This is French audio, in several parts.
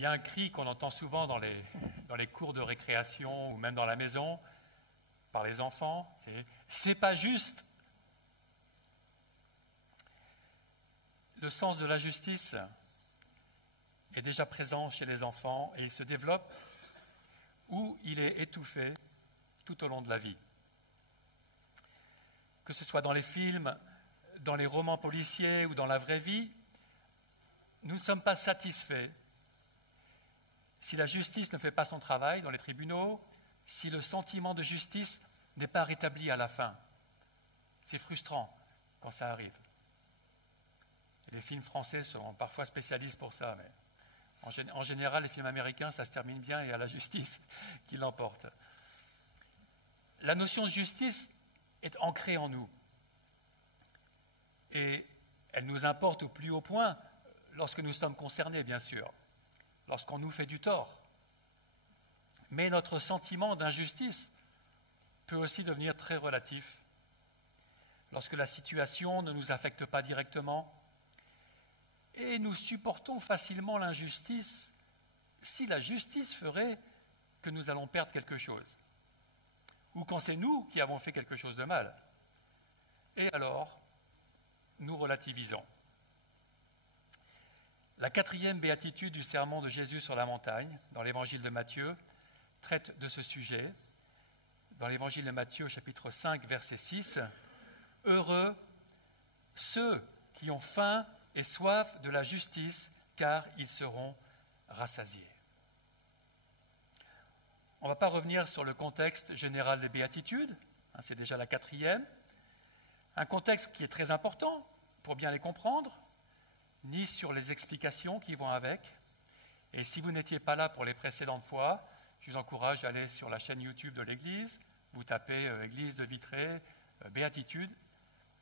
il y a un cri qu'on entend souvent dans les cours de récréation ou même dans la maison par les enfants, c'est pas juste. Le sens de la justice est déjà présent chez les enfants et il se développe ou il est étouffé tout au long de la vie. Que ce soit dans les films, dans les romans policiers ou dans la vraie vie, nous ne sommes pas satisfaits si la justice ne fait pas son travail dans les tribunaux, si le sentiment de justice n'est pas rétabli à la fin. C'est frustrant quand ça arrive. Et les films français sont parfois spécialistes pour ça, mais en général, les films américains, ça se termine bien et il y a la justice qui l'emporte. La notion de justice est ancrée en nous. Et elle nous importe au plus haut point lorsque nous sommes concernés, bien sûr, lorsqu'on nous fait du tort. Mais notre sentiment d'injustice peut aussi devenir très relatif lorsque la situation ne nous affecte pas directement. Et nous supportons facilement l'injustice si la justice ferait que nous allons perdre quelque chose, ou quand c'est nous qui avons fait quelque chose de mal. Et alors, nous relativisons. La 4e béatitude du sermon de Jésus sur la montagne, dans l'évangile de Matthieu, traite de ce sujet. Dans l'évangile de Matthieu, chapitre 5, verset 6, « Heureux ceux qui ont faim et soif de la justice, car ils seront rassasiés. » On ne va pas revenir sur le contexte général des béatitudes, c'est déjà la 4e, un contexte qui est très important pour bien les comprendre, ni sur les explications qui vont avec. Et si vous n'étiez pas là pour les précédentes fois, je vous encourage à aller sur la chaîne YouTube de l'Église, vous tapez Église de Vitré, béatitude,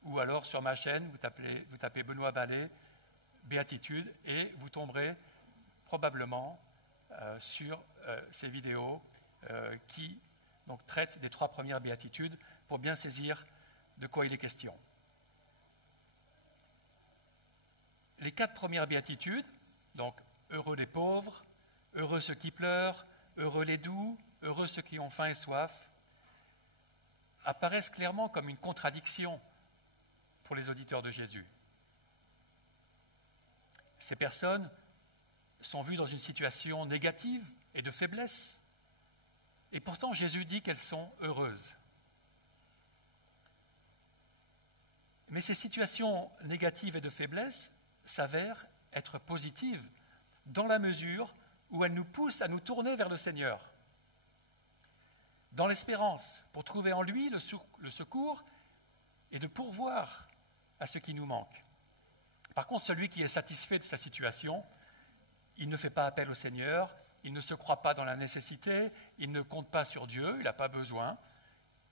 ou alors sur ma chaîne, vous tapez Benoît Ballet, béatitude, et vous tomberez probablement sur ces vidéos qui donc, traitent des 3 premières béatitudes pour bien saisir de quoi il est question. Les 4 premières béatitudes, donc heureux les pauvres, heureux ceux qui pleurent, heureux les doux, heureux ceux qui ont faim et soif, apparaissent clairement comme une contradiction pour les auditeurs de Jésus. Ces personnes sont vues dans une situation négative et de faiblesse. Et pourtant, Jésus dit qu'elles sont heureuses. Mais ces situations négatives et de faiblesse s'avèrent être positives dans la mesure où elles nous poussent à nous tourner vers le Seigneur, dans l'espérance, pour trouver en lui le secours et de pourvoir à ce qui nous manque. Par contre, celui qui est satisfait de sa situation, il ne fait pas appel au Seigneur, il ne se croit pas dans la nécessité, il ne compte pas sur Dieu, il n'a pas besoin,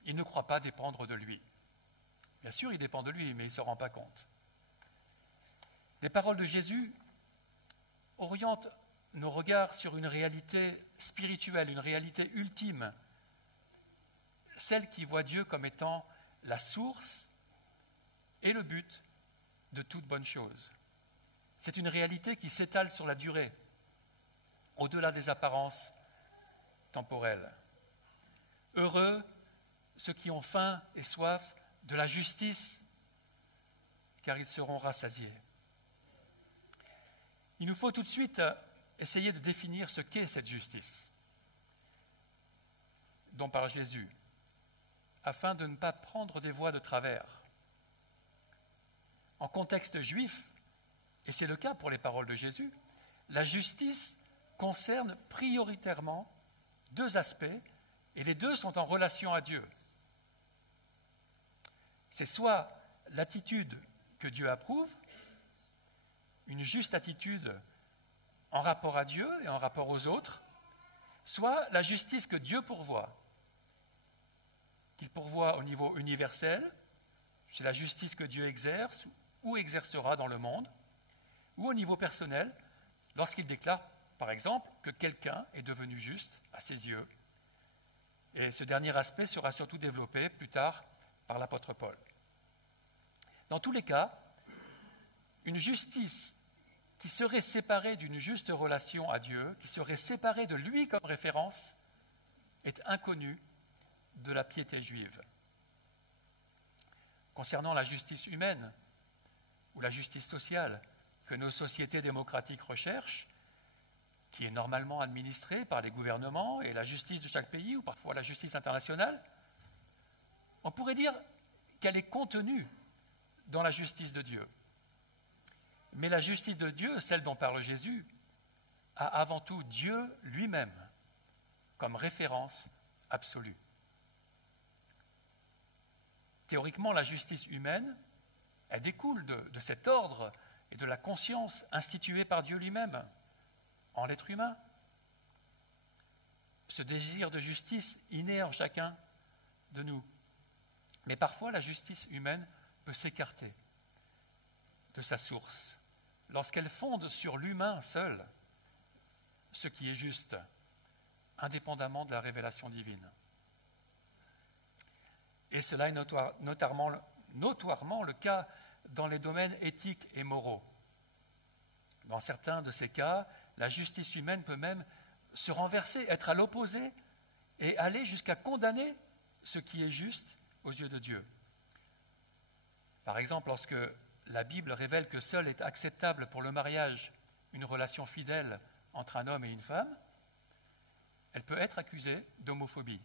il ne croit pas dépendre de lui. Bien sûr, il dépend de lui, mais il ne se rend pas compte. Les paroles de Jésus orientent nos regards sur une réalité spirituelle, une réalité ultime, celle qui voit Dieu comme étant la source et le but de toute bonne chose. C'est une réalité qui s'étale sur la durée, au-delà des apparences temporelles. Heureux ceux qui ont faim et soif de la justice, car ils seront rassasiés. Il nous faut tout de suite essayer de définir ce qu'est cette justice dont parle Jésus, afin de ne pas prendre des voies de travers. En contexte juif, et c'est le cas pour les paroles de Jésus, la justice concerne prioritairement 2 aspects, et les 2 sont en relation à Dieu. C'est soit l'attitude que Dieu approuve, une juste attitude en rapport à Dieu et en rapport aux autres, soit la justice que Dieu pourvoit, qu'il pourvoit au niveau universel, c'est la justice que Dieu exerce ou exercera dans le monde, ou au niveau personnel, lorsqu'il déclare, par exemple, que quelqu'un est devenu juste à ses yeux. Et ce dernier aspect sera surtout développé plus tard par l'apôtre Paul. Dans tous les cas, une justice qui serait séparé d'une juste relation à Dieu, qui serait séparé de lui comme référence, est inconnu de la piété juive. Concernant la justice humaine ou la justice sociale que nos sociétés démocratiques recherchent, qui est normalement administrée par les gouvernements et la justice de chaque pays, ou parfois la justice internationale, on pourrait dire qu'elle est contenue dans la justice de Dieu. Mais la justice de Dieu, celle dont parle Jésus, a avant tout Dieu lui-même comme référence absolue. Théoriquement, la justice humaine, elle découle de cet ordre et de la conscience instituée par Dieu lui-même en l'être humain. Ce désir de justice inné en chacun de nous. Mais parfois, la justice humaine peut s'écarter de sa source lorsqu'elle fonde sur l'humain seul ce qui est juste, indépendamment de la révélation divine. Et cela est notoirement le cas dans les domaines éthiques et moraux. Dans certains de ces cas, la justice humaine peut même se renverser, être à l'opposé et aller jusqu'à condamner ce qui est juste aux yeux de Dieu. Par exemple, lorsque la Bible révèle que seul est acceptable pour le mariage une relation fidèle entre un homme et une femme, elle peut être accusée d'homophobie.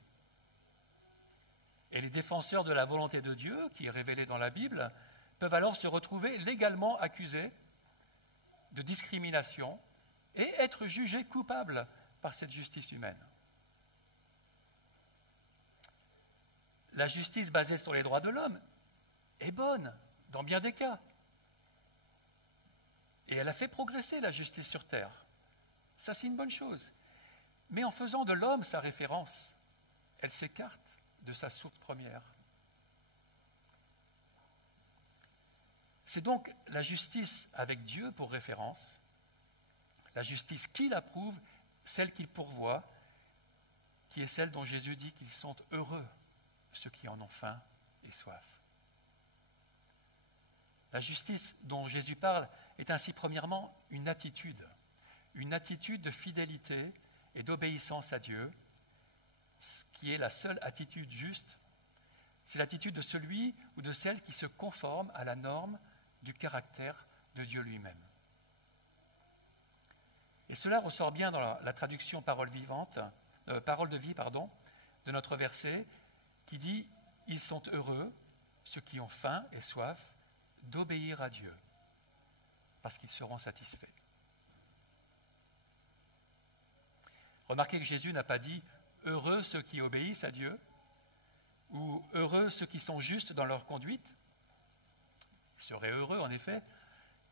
Et les défenseurs de la volonté de Dieu, qui est révélée dans la Bible, peuvent alors se retrouver légalement accusés de discrimination et être jugés coupables par cette justice humaine. La justice basée sur les droits de l'homme est bonne dans bien des cas. Et elle a fait progresser la justice sur terre. Ça, c'est une bonne chose. Mais en faisant de l'homme sa référence, elle s'écarte de sa source première. C'est donc la justice avec Dieu pour référence, la justice qu'il approuve, celle qu'il pourvoit, qui est celle dont Jésus dit qu'ils sont heureux, ceux qui en ont faim et soif. La justice dont Jésus parle est ainsi premièrement une attitude de fidélité et d'obéissance à Dieu, qui est la seule attitude juste. C'est l'attitude de celui ou de celle qui se conforme à la norme du caractère de Dieu lui-même. Et cela ressort bien dans la traduction parole de vie, de notre verset, qui dit « Ils sont heureux, ceux qui ont faim et soif, d'obéir à Dieu, parce qu'ils seront satisfaits. » Remarquez que Jésus n'a pas dit « Heureux ceux qui obéissent à Dieu » ou « Heureux ceux qui sont justes dans leur conduite ». Ils seraient heureux, en effet,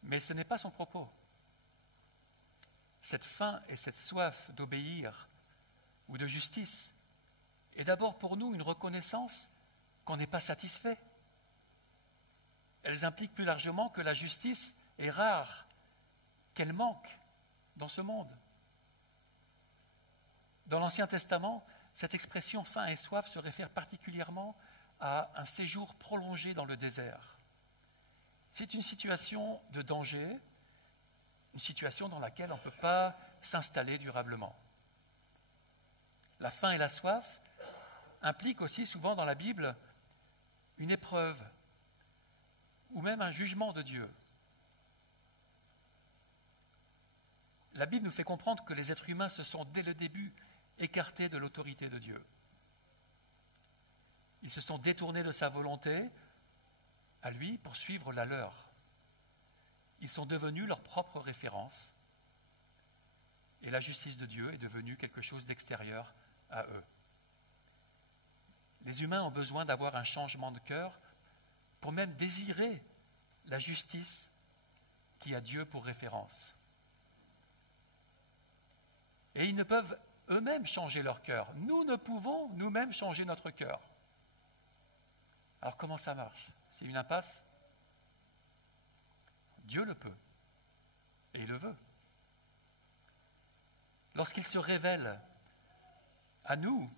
mais ce n'est pas son propos. Cette faim et cette soif d'obéir ou de justice est d'abord pour nous une reconnaissance qu'on n'est pas satisfait. Elles impliquent plus largement que la justice est rare, qu'elle manque dans ce monde. Dans l'Ancien Testament, cette expression faim et soif se réfère particulièrement à un séjour prolongé dans le désert. C'est une situation de danger, une situation dans laquelle on ne peut pas s'installer durablement. La faim et la soif impliquent aussi souvent dans la Bible une épreuve ou même un jugement de Dieu. La Bible nous fait comprendre que les êtres humains se sont dès le début écartés de l'autorité de Dieu. Ils se sont détournés de sa volonté à lui pour suivre la leur. Ils sont devenus leur propre référence et la justice de Dieu est devenue quelque chose d'extérieur à eux. Les humains ont besoin d'avoir un changement de cœur pour même désirer la justice qui a Dieu pour référence. Et ils ne peuvent eux-mêmes changer leur cœur. Nous ne pouvons nous-mêmes changer notre cœur. Alors comment ça marche? C'est une impasse? Dieu le peut, et il le veut. Lorsqu'il se révèle à nous,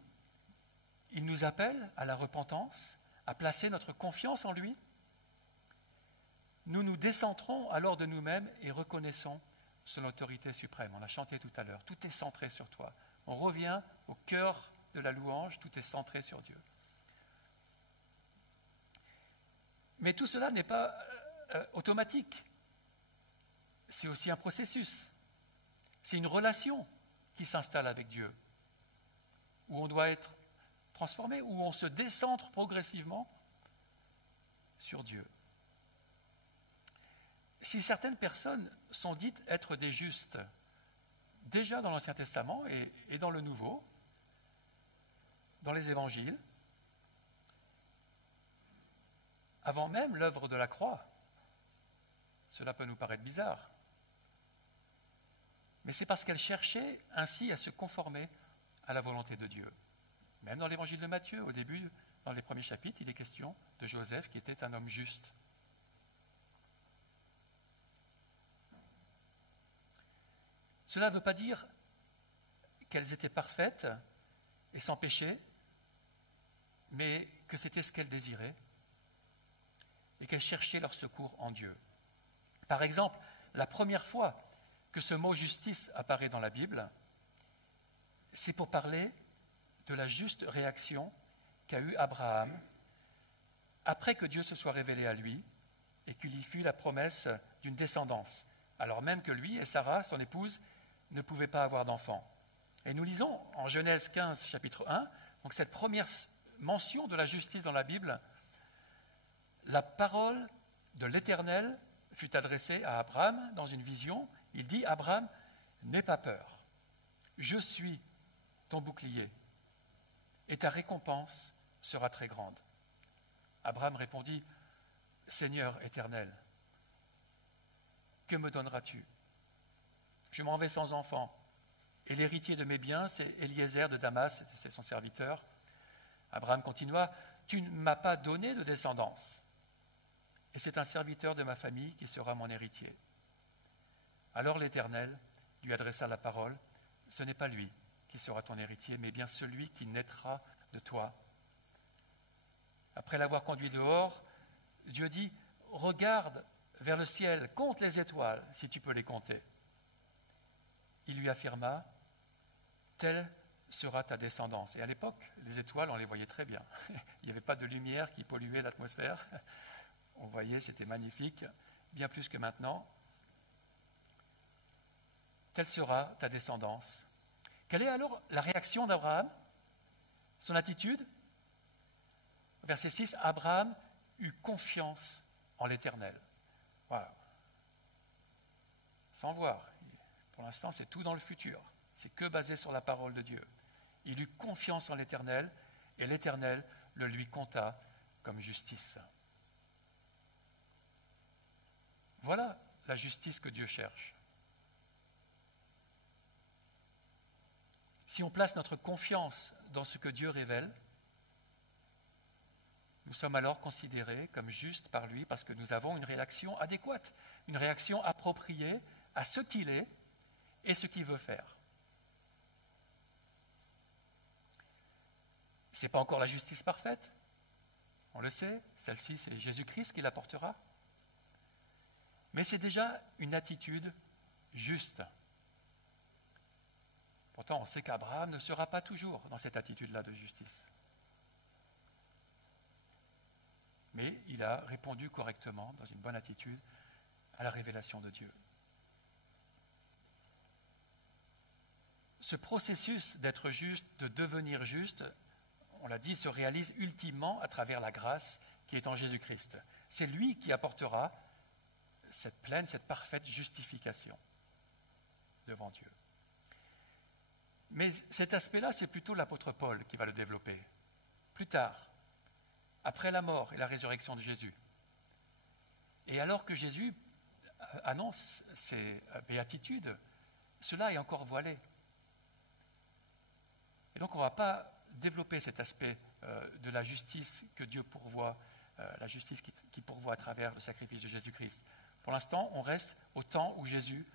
il nous appelle à la repentance, à placer notre confiance en lui. Nous nous décentrons alors de nous-mêmes et reconnaissons son autorité suprême. On l'a chanté tout à l'heure. Tout est centré sur toi. On revient au cœur de la louange, tout est centré sur Dieu. Mais tout cela n'est pas automatique. C'est aussi un processus. C'est une relation qui s'installe avec Dieu, où on doit être transformé, où on se décentre progressivement sur Dieu. Si certaines personnes sont dites être des justes, déjà dans l'Ancien Testament et dans le Nouveau, dans les Évangiles, avant même l'œuvre de la croix, cela peut nous paraître bizarre, mais c'est parce qu'elles cherchaient ainsi à se conformer à la volonté de Dieu. Même dans l'Évangile de Matthieu, au début, dans les premiers chapitres, il est question de Joseph qui était un homme juste. Cela ne veut pas dire qu'elles étaient parfaites et sans péché, mais que c'était ce qu'elles désiraient et qu'elles cherchaient leur secours en Dieu. Par exemple, la première fois que ce mot justice apparaît dans la Bible, c'est pour parler de la juste réaction qu'a eue Abraham après que Dieu se soit révélé à lui et qu'il y fut la promesse d'une descendance, alors même que lui et Sarah, son épouse, ne pouvaient pas avoir d'enfant. Et nous lisons en Genèse 15, chapitre 1, donc cette première mention de la justice dans la Bible, la parole de l'Éternel fut adressée à Abraham dans une vision. Il dit, Abraham, n'aie pas peur, je suis ton bouclier, et ta récompense sera très grande. Abraham répondit, Seigneur éternel, que me donneras-tu? Je m'en vais sans enfant, et l'héritier de mes biens, c'est Eliezer de Damas, c'est son serviteur. Abraham continua, tu ne m'as pas donné de descendance, et c'est un serviteur de ma famille qui sera mon héritier. Alors l'Éternel lui adressa la parole, ce n'est pas lui qui sera ton héritier, mais bien celui qui naîtra de toi. Après l'avoir conduit dehors, Dieu dit, regarde vers le ciel, compte les étoiles, si tu peux les compter. Il lui affirma, telle sera ta descendance. Et à l'époque, les étoiles, on les voyait très bien. Il n'y avait pas de lumière qui polluait l'atmosphère. On voyait, c'était magnifique, bien plus que maintenant. Telle sera ta descendance. Quelle est alors la réaction d'Abraham? Son attitude? Verset 6, Abraham eut confiance en l'Éternel. Voilà. Sans voir. Pour l'instant, c'est tout dans le futur. C'est que basé sur la parole de Dieu. Il eut confiance en l'Éternel et l'Éternel le lui compta comme justice. Voilà la justice que Dieu cherche. Si on place notre confiance dans ce que Dieu révèle, nous sommes alors considérés comme justes par lui parce que nous avons une réaction adéquate, une réaction appropriée à ce qu'il est et ce qu'il veut faire. Ce n'est pas encore la justice parfaite, on le sait, celle-ci c'est Jésus-Christ qui l'apportera, mais c'est déjà une attitude juste. Pourtant, on sait qu'Abraham ne sera pas toujours dans cette attitude-là de justice. Mais il a répondu correctement, dans une bonne attitude, à la révélation de Dieu. Ce processus d'être juste, de devenir juste, on l'a dit, se réalise ultimement à travers la grâce qui est en Jésus-Christ. C'est lui qui apportera cette pleine, cette parfaite justification devant Dieu. Mais cet aspect-là, c'est plutôt l'apôtre Paul qui va le développer. Plus tard, après la mort et la résurrection de Jésus. Et alors que Jésus annonce ses béatitudes, cela est encore voilé. Et donc on ne va pas développer cet aspect de la justice que Dieu pourvoit, la justice qui pourvoit à travers le sacrifice de Jésus-Christ. Pour l'instant, on reste au temps où Jésus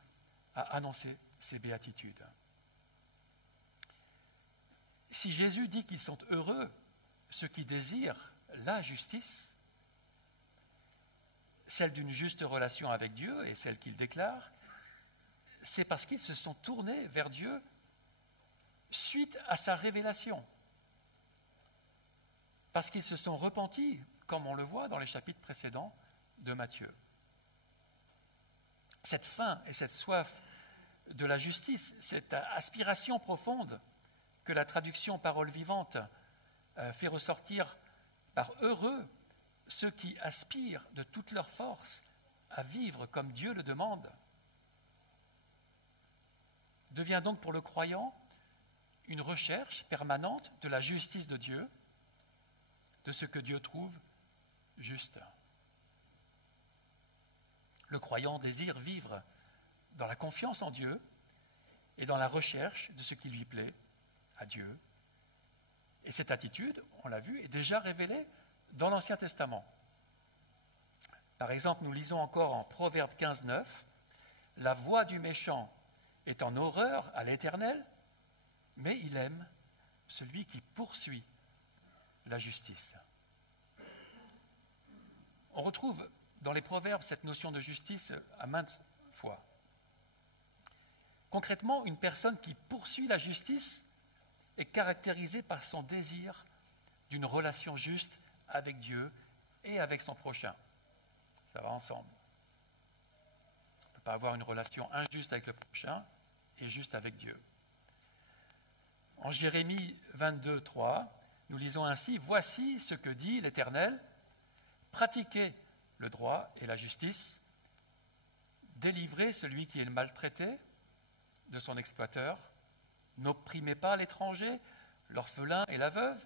a annoncé ses béatitudes. Si Jésus dit qu'ils sont heureux, ceux qui désirent la justice, celle d'une juste relation avec Dieu et celle qu'il déclare, c'est parce qu'ils se sont tournés vers Dieu suite à sa révélation. Parce qu'ils se sont repentis, comme on le voit dans les chapitres précédents de Matthieu. Cette faim et cette soif de la justice, cette aspiration profonde que la traduction parole vivante fait ressortir par heureux ceux qui aspirent de toute leur force à vivre comme Dieu le demande, devient donc pour le croyant une recherche permanente de la justice de Dieu, de ce que Dieu trouve juste. Le croyant désire vivre dans la confiance en Dieu et dans la recherche de ce qui lui plaît à Dieu. Et cette attitude, on l'a vu, est déjà révélée dans l'Ancien Testament. Par exemple, nous lisons encore en Proverbe 15, 9, « La voix du méchant est en horreur à l'Éternel, mais il aime celui qui poursuit la justice. » On retrouve dans les Proverbes cette notion de justice à maintes fois. Concrètement, une personne qui poursuit la justice est caractérisée par son désir d'une relation juste avec Dieu et avec son prochain. Ça va ensemble. On ne peut pas avoir une relation injuste avec le prochain et juste avec Dieu. En Jérémie 22, 3, nous lisons ainsi « Voici ce que dit l'Éternel, pratiquez le droit et la justice, délivrez celui qui est maltraité de son exploiteur, n'opprimez pas l'étranger, l'orphelin et la veuve,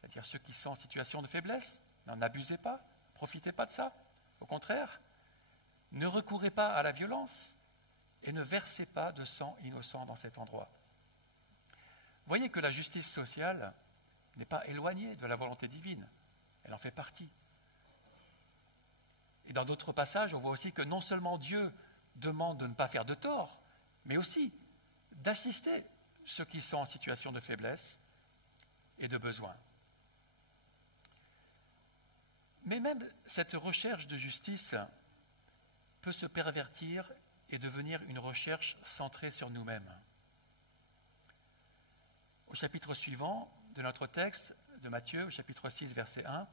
c'est-à-dire ceux qui sont en situation de faiblesse, n'en abusez pas, profitez pas de ça. Au contraire, ne recourez pas à la violence et ne versez pas de sang innocent dans cet endroit. » Voyez que la justice sociale n'est pas éloignée de la volonté divine, elle en fait partie. Et dans d'autres passages, on voit aussi que non seulement Dieu demande de ne pas faire de tort, mais aussi d'assister ceux qui sont en situation de faiblesse et de besoin. Mais même cette recherche de justice peut se pervertir et devenir une recherche centrée sur nous-mêmes. Au chapitre suivant de notre texte de Matthieu, au chapitre 6, verset 1,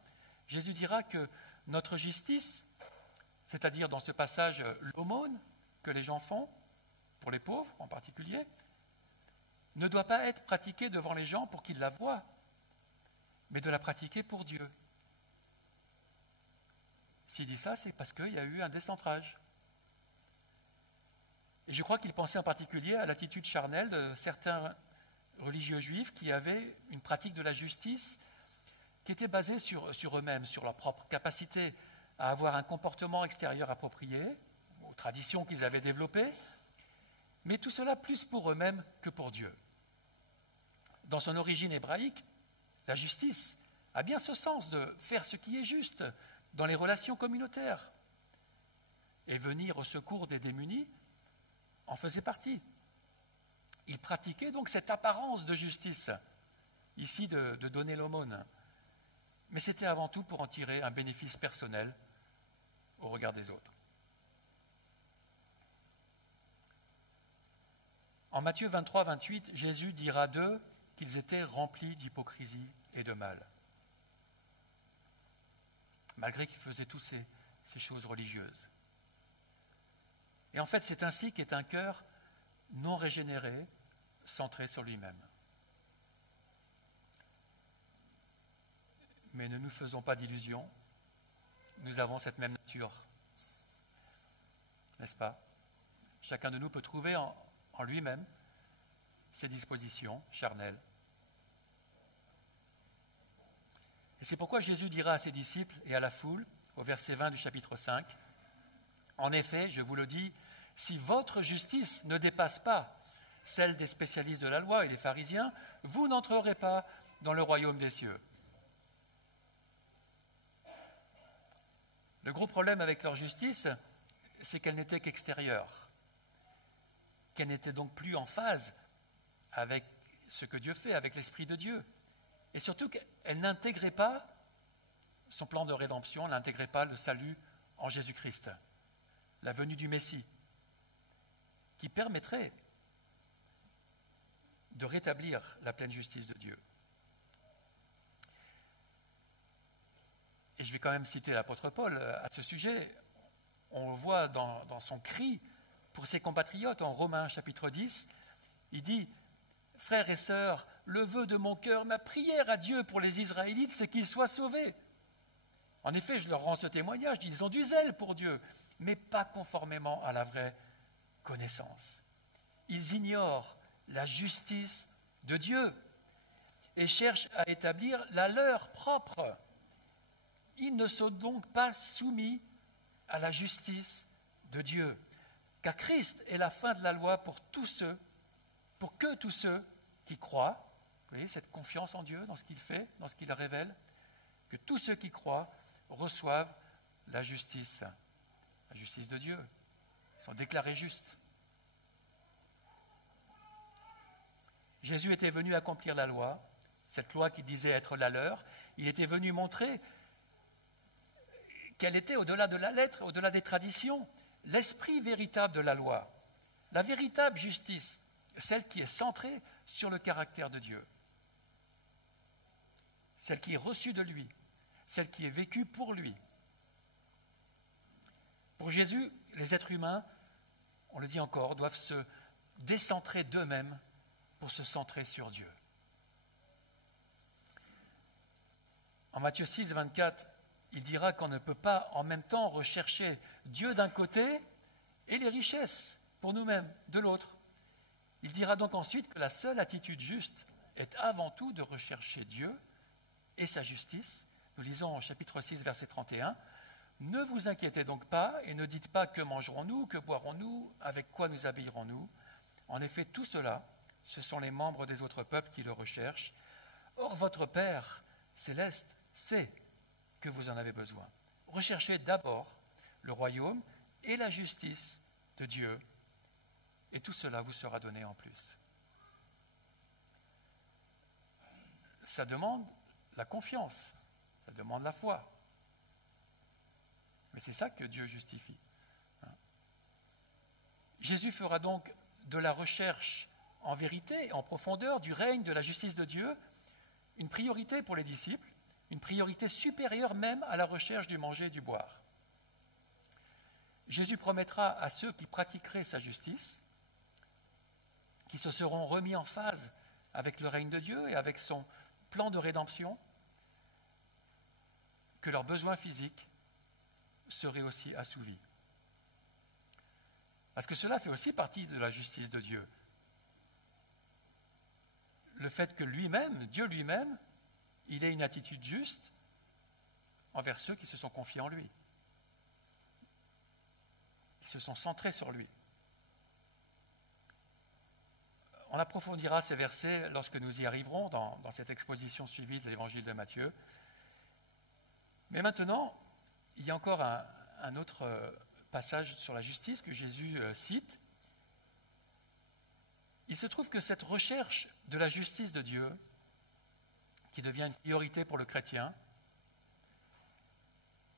Jésus dira que notre justice, c'est-à-dire dans ce passage l'aumône que les gens font, pour les pauvres en particulier, ne doit pas être pratiquée devant les gens pour qu'ils la voient, mais de la pratiquer pour Dieu. S'il dit ça, c'est parce qu'il y a eu un décentrage. Et je crois qu'il pensait en particulier à l'attitude charnelle de certains religieux juifs qui avaient une pratique de la justice qui était basée sur eux-mêmes, sur leur propre capacité à avoir un comportement extérieur approprié, aux traditions qu'ils avaient développées, mais tout cela plus pour eux-mêmes que pour Dieu. Dans son origine hébraïque, la justice a bien ce sens de faire ce qui est juste dans les relations communautaires. Et venir au secours des démunis en faisait partie. Il pratiquait donc cette apparence de justice, ici de donner l'aumône. Mais c'était avant tout pour en tirer un bénéfice personnel au regard des autres. En Matthieu 23, 28, Jésus dira d'eux qu'ils étaient remplis d'hypocrisie et de mal. Malgré qu'ils faisaient toutes ces choses religieuses. Et en fait, c'est ainsi qu'est un cœur non régénéré, centré sur lui-même. Mais ne nous faisons pas d'illusions, nous avons cette même nature, n'est-ce pas? Chacun de nous peut trouver en lui-même ses dispositions charnelles. Et c'est pourquoi Jésus dira à ses disciples et à la foule, au verset 20 du chapitre 5, « En effet, je vous le dis, si votre justice ne dépasse pas celle des spécialistes de la loi et des pharisiens, vous n'entrerez pas dans le royaume des cieux. » Le gros problème avec leur justice, c'est qu'elle n'était qu'extérieure, qu'elle n'était donc plus en phase avec ce que Dieu fait, avec l'Esprit de Dieu. Et surtout qu'elle n'intégrait pas son plan de rédemption, elle n'intégrait pas le salut en Jésus-Christ, la venue du Messie. qui permettrait de rétablir la pleine justice de Dieu. Et je vais quand même citer l'apôtre Paul à ce sujet. On le voit dans son cri pour ses compatriotes en Romains chapitre 10. Il dit « Frères et sœurs, le vœu de mon cœur, ma prière à Dieu pour les Israélites, c'est qu'ils soient sauvés. En effet, je leur rends ce témoignage, ils ont du zèle pour Dieu, mais pas conformément à la vraie connaissance. Ils ignorent la justice de Dieu et cherchent à établir la leur propre. Ils ne sont donc pas soumis à la justice de Dieu, car Christ est la fin de la loi pour que tous ceux qui croient, vous voyez, cette confiance en Dieu, dans ce qu'il fait, dans ce qu'il révèle, que tous ceux qui croient reçoivent la justice de Dieu. Ils sont déclarés justes. Jésus était venu accomplir la loi, cette loi qui disait être la leur. Il était venu montrer qu'elle était au-delà de la lettre, au-delà des traditions, l'esprit véritable de la loi, la véritable justice, celle qui est centrée sur le caractère de Dieu, celle qui est reçue de lui, celle qui est vécue pour lui. Pour Jésus, les êtres humains, on le dit encore, doivent se décentrer d'eux-mêmes pour se centrer sur Dieu. En Matthieu 6, 24, il dira qu'on ne peut pas en même temps rechercher Dieu d'un côté et les richesses pour nous-mêmes de l'autre. Il dira donc ensuite que la seule attitude juste est avant tout de rechercher Dieu et sa justice. Nous lisons au chapitre 6, verset 31. « Ne vous inquiétez donc pas et ne dites pas que mangerons-nous, que boirons-nous, avec quoi nous habillerons-nous. En effet, tout cela, ce sont les membres des autres peuples qui le recherchent. Or, votre Père céleste sait que vous en avez besoin. Recherchez d'abord le royaume et la justice de Dieu, et tout cela vous sera donné en plus. » Ça demande la confiance, ça demande la foi. Mais c'est ça que Dieu justifie. Jésus fera donc de la recherche en vérité, en profondeur, du règne, de la justice de Dieu, une priorité pour les disciples, une priorité supérieure même à la recherche du manger et du boire. Jésus promettra à ceux qui pratiqueraient sa justice, qui se seront remis en phase avec le règne de Dieu et avec son plan de rédemption, que leurs besoins physiques seraient aussi assouvis. Parce que cela fait aussi partie de la justice de Dieu. Le fait que lui-même, Dieu lui-même, il ait une attitude juste envers ceux qui se sont confiés en lui, qui se sont centrés sur lui. On approfondira ces versets lorsque nous y arriverons dans cette exposition suivie de l'évangile de Matthieu. Mais maintenant, il y a encore un autre passage sur la justice que Jésus cite. Il se trouve que cette recherche de la justice de Dieu, qui devient une priorité pour le chrétien,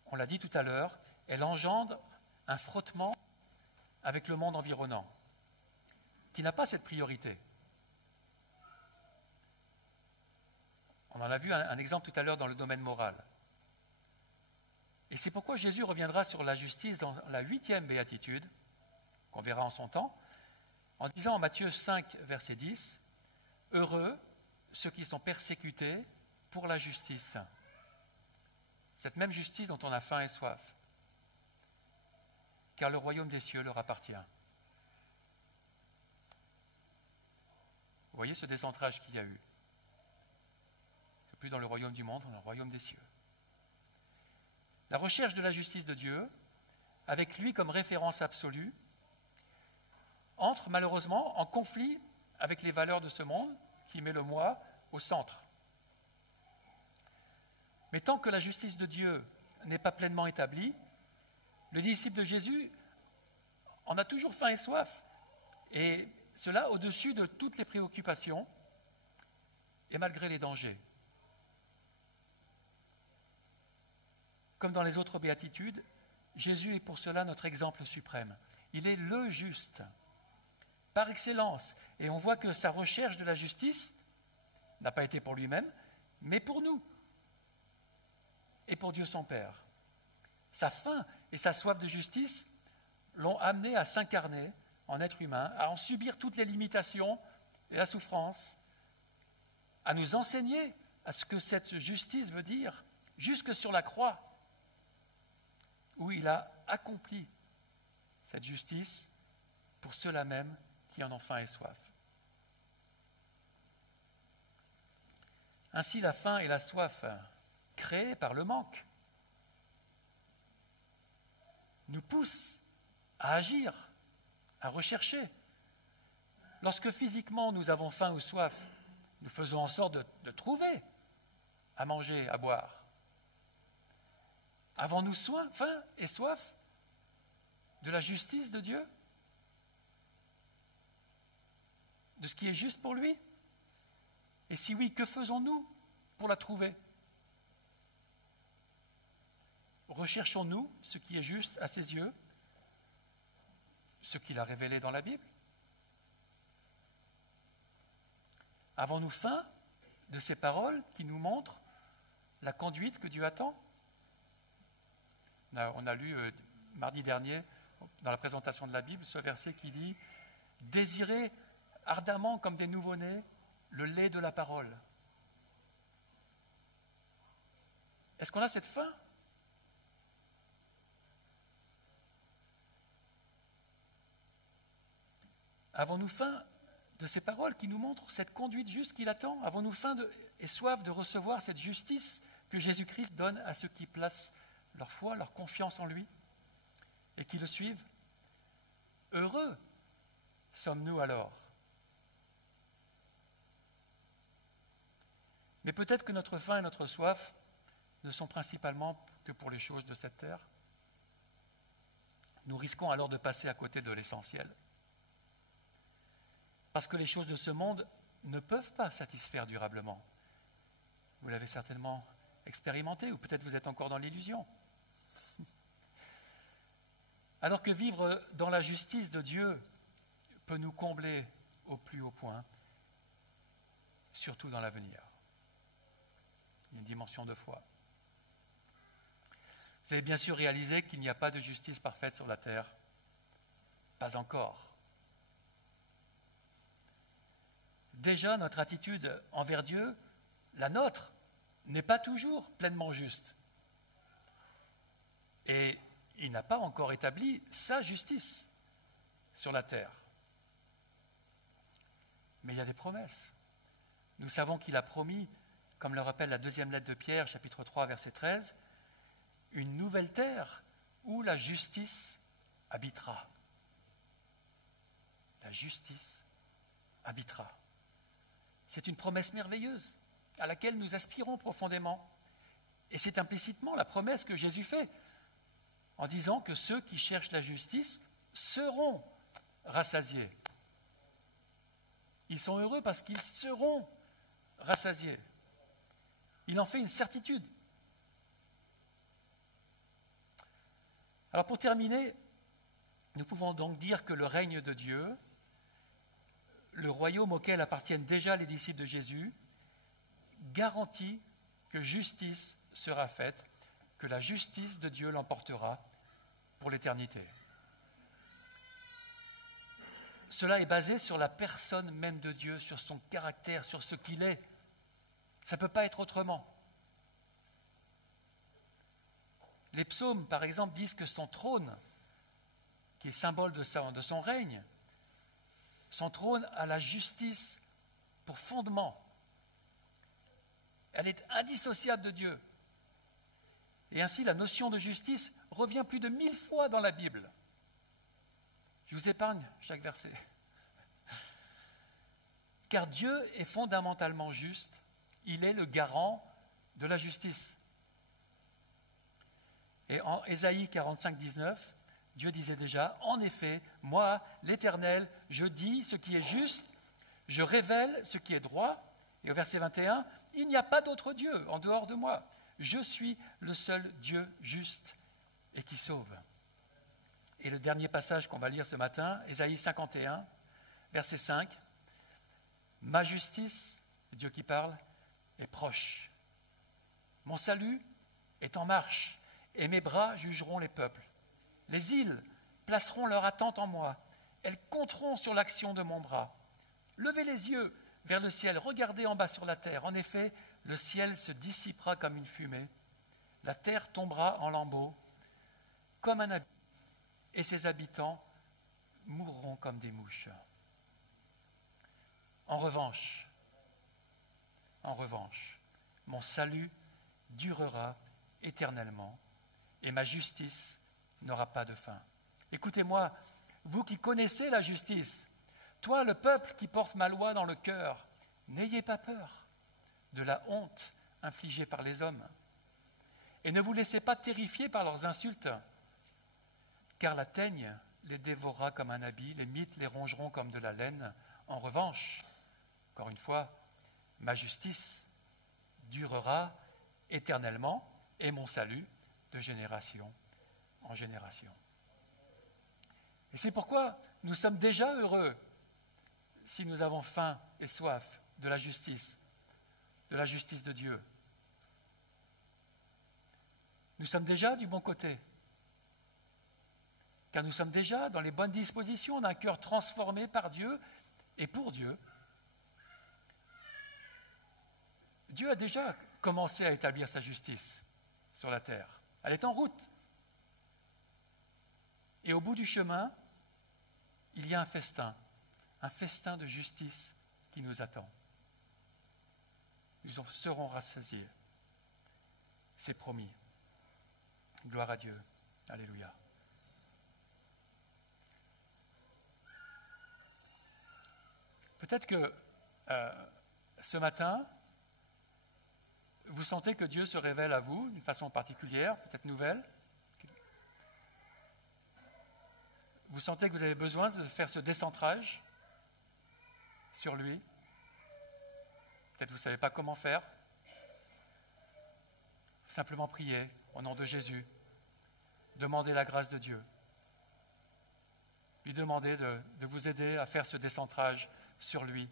on l'a dit tout à l'heure, elle engendre un frottement avec le monde environnant, qui n'a pas cette priorité. On en a vu un exemple tout à l'heure dans le domaine moral. Et c'est pourquoi Jésus reviendra sur la justice dans la 8e béatitude, qu'on verra en son temps, en disant en Matthieu 5, verset 10, « Heureux ceux qui sont persécutés pour la justice. » Cette même justice dont on a faim et soif, car le royaume des cieux leur appartient. Vous voyez ce décentrage qu'il y a eu. C'est plus dans le royaume du monde, dans le royaume des cieux. La recherche de la justice de Dieu, avec lui comme référence absolue, entre malheureusement en conflit avec les valeurs de ce monde qui met le moi au centre. Mais tant que la justice de Dieu n'est pas pleinement établie, le disciple de Jésus en a toujours faim et soif, et cela au-dessus de toutes les préoccupations et malgré les dangers. Comme dans les autres béatitudes, Jésus est pour cela notre exemple suprême. Il est le juste. par excellence. Et on voit que sa recherche de la justice n'a pas été pour lui-même, mais pour nous et pour Dieu son Père. Sa faim et sa soif de justice l'ont amené à s'incarner en être humain, à en subir toutes les limitations et la souffrance, à nous enseigner à ce que cette justice veut dire, jusque sur la croix, où il a accompli cette justice pour ceux-là même qui en ont faim et soif. Ainsi, la faim et la soif créées par le manque nous poussent à agir, à rechercher. Lorsque physiquement nous avons faim ou soif, nous faisons en sorte de trouver à manger, à boire. Avons-nous faim et soif de la justice de Dieu? De ce qui est juste pour lui? Et si oui, que faisons-nous pour la trouver? Recherchons-nous ce qui est juste à ses yeux, ce qu'il a révélé dans la Bible? Avons-nous faim de ces paroles qui nous montrent la conduite que Dieu attend? On a lu mardi dernier, dans la présentation de la Bible, ce verset qui dit « Désirez ardemment comme des nouveau-nés le lait de la parole ». Est-ce qu'on a cette faim? Avons-nous faim de ces paroles qui nous montrent cette conduite juste qu'il attend? Avons-nous faim et soif de recevoir cette justice que Jésus-Christ donne à ceux qui placent leur foi, leur confiance en lui et qui le suivent? Heureux sommes-nous alors? Mais peut-être que notre faim et notre soif ne sont principalement que pour les choses de cette terre. Nous risquons alors de passer à côté de l'essentiel. Parce que les choses de ce monde ne peuvent pas satisfaire durablement. Vous l'avez certainement expérimenté, ou peut-être vous êtes encore dans l'illusion. Alors que vivre dans la justice de Dieu peut nous combler au plus haut point, surtout dans l'avenir. Il y a une dimension de foi. Vous avez bien sûr réalisé qu'il n'y a pas de justice parfaite sur la terre. Pas encore. Déjà, notre attitude envers Dieu, la nôtre, n'est pas toujours pleinement juste. Et il n'a pas encore établi sa justice sur la terre. Mais il y a des promesses. Nous savons qu'il a promis, comme le rappelle la deuxième lettre de Pierre, chapitre 3, verset 13, une nouvelle terre où la justice habitera. La justice habitera. C'est une promesse merveilleuse à laquelle nous aspirons profondément. Et c'est implicitement la promesse que Jésus fait en disant que ceux qui cherchent la justice seront rassasiés. Ils sont heureux parce qu'ils seront rassasiés. Il en fait une certitude. Alors pour terminer, nous pouvons donc dire que le règne de Dieu, le royaume auquel appartiennent déjà les disciples de Jésus, garantit que justice sera faite, que la justice de Dieu l'emportera pour l'éternité. Cela est basé sur la personne même de Dieu, sur son caractère, sur ce qu'il est. Ça ne peut pas être autrement. Les psaumes, par exemple, disent que son trône, qui est symbole de son règne, son trône a la justice pour fondement. Elle est indissociable de Dieu. Et ainsi, la notion de justice revient plus de 1000 fois dans la Bible. Je vous épargne chaque verset. Car Dieu est fondamentalement juste. Il est le garant de la justice. Et en Ésaïe 45, 19, Dieu disait déjà, « En effet, moi, l'Éternel, je dis ce qui est juste, je révèle ce qui est droit. » Et au verset 21, « Il n'y a pas d'autre Dieu en dehors de moi. Je suis le seul Dieu juste et qui sauve. » Et le dernier passage qu'on va lire ce matin, Ésaïe 51, Verset 5. Ma justice, c'est Dieu qui parle, est proche. Mon salut est en marche, et mes bras jugeront les peuples. Les îles placeront leur attente en moi. Elles compteront sur l'action de mon bras. Levez les yeux vers le ciel, regardez en bas sur la terre. En effet, le ciel se dissipera comme une fumée. La terre tombera en lambeaux, comme un habit, et ses habitants mourront comme des mouches. En revanche, mon salut durera éternellement et ma justice n'aura pas de fin. Écoutez-moi, vous qui connaissez la justice, toi le peuple qui porte ma loi dans le cœur, n'ayez pas peur de la honte infligée par les hommes et ne vous laissez pas terrifier par leurs insultes, car la teigne les dévorera comme un habit, les mythes les rongeront comme de la laine. En revanche, encore une fois, ma justice durera éternellement et mon salut de génération en génération. Et c'est pourquoi nous sommes déjà heureux si nous avons faim et soif de la justice de Dieu. Nous sommes déjà du bon côté, car nous sommes déjà dans les bonnes dispositions d'un cœur transformé par Dieu et pour Dieu. Dieu a déjà commencé à établir sa justice sur la terre. Elle est en route. Et au bout du chemin, il y a un festin de justice qui nous attend. Nous en serons rassasiés. C'est promis. Gloire à Dieu. Alléluia. Peut-être que ce matin, vous sentez que Dieu se révèle à vous d'une façon particulière, peut-être nouvelle. Vous sentez que vous avez besoin de faire ce décentrage sur lui. Peut-être que vous ne savez pas comment faire. Simplement priez au nom de Jésus. Demandez la grâce de Dieu. Lui demandez de vous aider à faire ce décentrage sur lui.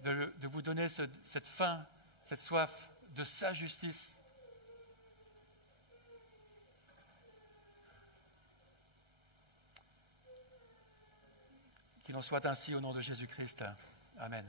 De vous donner cette faim, cette soif de sa justice. Qu'il en soit ainsi au nom de Jésus-Christ. Amen.